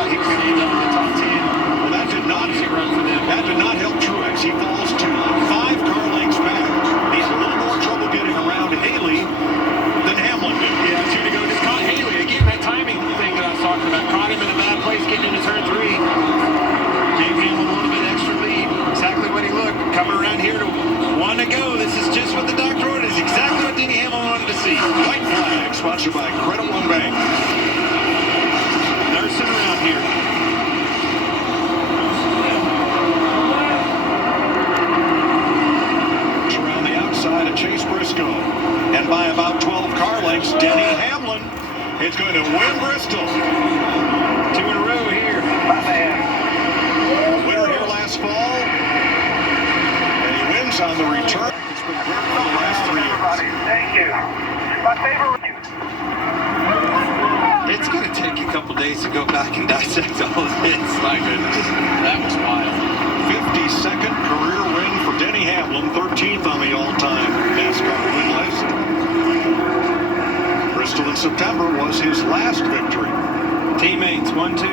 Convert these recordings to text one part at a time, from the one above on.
thought he was going to end up in the top 10. Well, that did not help Truex. He falls to 5 car lengths back. He had a little more trouble getting around Haley than Hamlin did. Yeah, 2 to go. Just caught Haley. Again, that timing thing that I was talking about. Caught him in a bad place getting into turn 3. Gave Hamlin a little bit extra lead. Exactly what he looked. Coming around here to 1 to go. This is just what the doctor ordered. It's exactly what Denny Hamlin wanted to see. White flag, sponsored by Credit One Bank. Nursing around here. Around the outside of Chase Briscoe. And by about 12 car lengths, Denny Hamlin is going to win Bristol. 2 in a row here. Winner here last fall. And he wins on the return. It's been great for the last 3 years. Thank you. My favorite. It's going to take a couple days to go back and dissect all of this. My goodness. That was wild. 52nd career win for Denny Hamlin, 13th on the all-time NASCAR win list. Bristol in September was his last victory. Teammates, 1-2.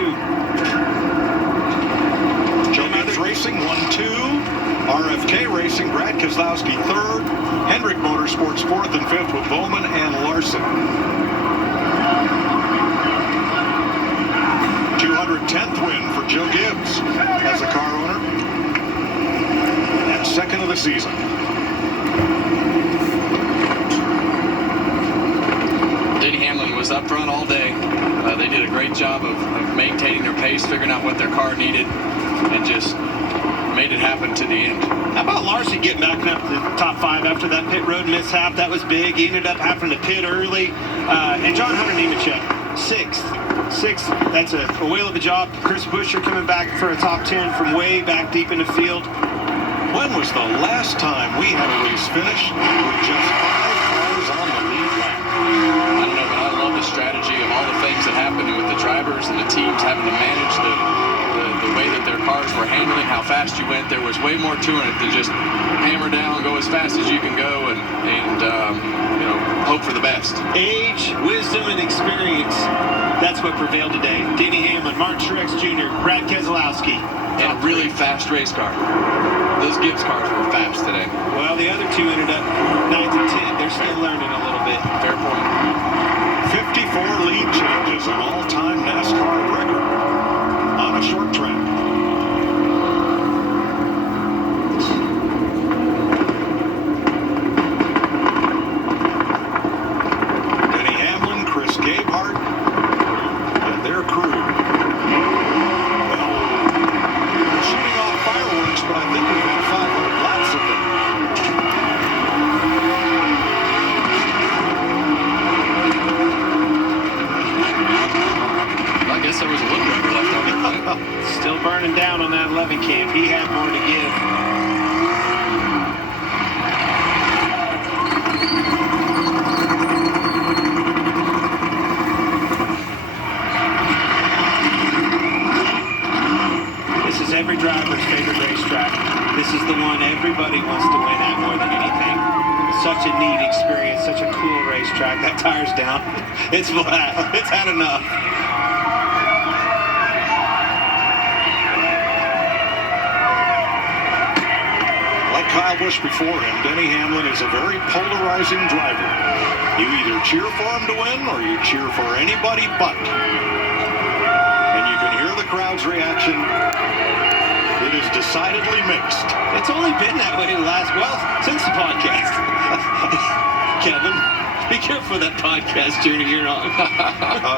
Joe Gibbs Racing, 1-2. RFK Racing, Brad Keselowski, 3rd. Hendrick Motorsports, 4th and 5th with Bowman and Larson. 210th win for Joe Gibbs as a car owner. And 2nd of the season. Denny Hamlin was up front all day. They did a great job of maintaining their pace, figuring out what their car needed, and just made it happen to the end. How about Larson getting back up to the top 5 after that pit road mishap? That was big. He ended up having to pit early. And John Hunter Nemechek, 6th. That's a whale of a job. Chris Buescher coming back for a top 10 from way back deep in the field. When was the last time we had a race finish with just 5 cars on the lead lap? I don't know, but I love the strategy of all the things that happened with the drivers and the teams having to manage the way that their cars were handling, how fast you went. There was way more to it than just hammer down, go as fast as you can go, and hope for the best. Age, wisdom, and experience. That's what prevailed today. Denny Hamlin, Martin Truex Jr., Brad Keselowski. And a really fast race car. Those Gibbs cars were fast today. Well, the other 2 ended up 9th and 10th. They're still learning a little bit. Fair point. 54 lead changes, an all-time NASCAR record on a short track. Denny Hamlin, Chris Gabehart, and their crew. Well, they're shooting off fireworks, but I think we've had 500 laps of them. I guess there was a little rubber left on it. Still burning down on that 11 camp. He had more to give. This is every driver's favorite racetrack. This is the one everybody wants to win at more than anything. Such a neat experience, such a cool racetrack. That tire's down. It's flat. It's had enough. Kyle Busch before him, Denny Hamlin is a very polarizing driver. You either cheer for him to win or you cheer for anybody but. And you can hear the crowd's reaction. It is decidedly mixed. It's only been that way since the podcast. Kevin, be careful with that podcast journey you're on.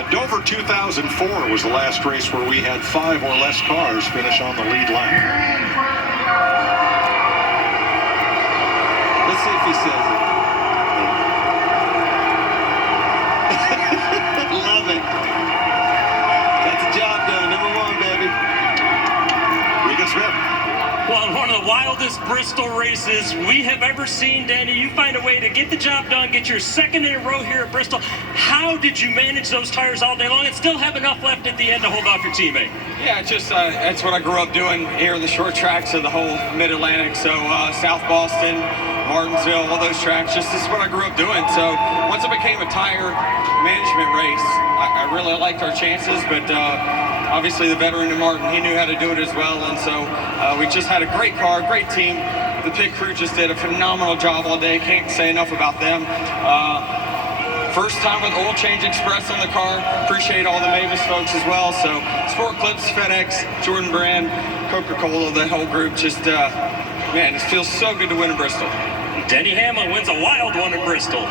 Dover 2004 was the last race where we had 5 or less cars finish on the lead lap. Let's see if he says it. Love it. Got the job done. Number 1, baby. Regan Smith. Well, one of the wildest Bristol races we have ever seen, Danny. You find a way to get the job done, get your 2nd in a row here at Bristol. How did you manage those tires all day long and still have enough left at the end to hold off your teammate? Yeah, just that's what I grew up doing here in the short tracks of the whole Mid-Atlantic. So South Boston, Martinsville, all those tracks. Just this is what I grew up doing. So once it became a tire management race, I really liked our chances. But obviously the veteran in Martin, he knew how to do it as well. And so we just had a great car, great team. The pit crew just did a phenomenal job all day. Can't say enough about them. First time with Oil Change Express on the car. Appreciate all the Mavis folks as well. So Sport Clips, FedEx, Jordan Brand, Coca-Cola, the whole group. Just, man, it feels so good to win in Bristol. Denny Hamlin wins a wild one in Bristol.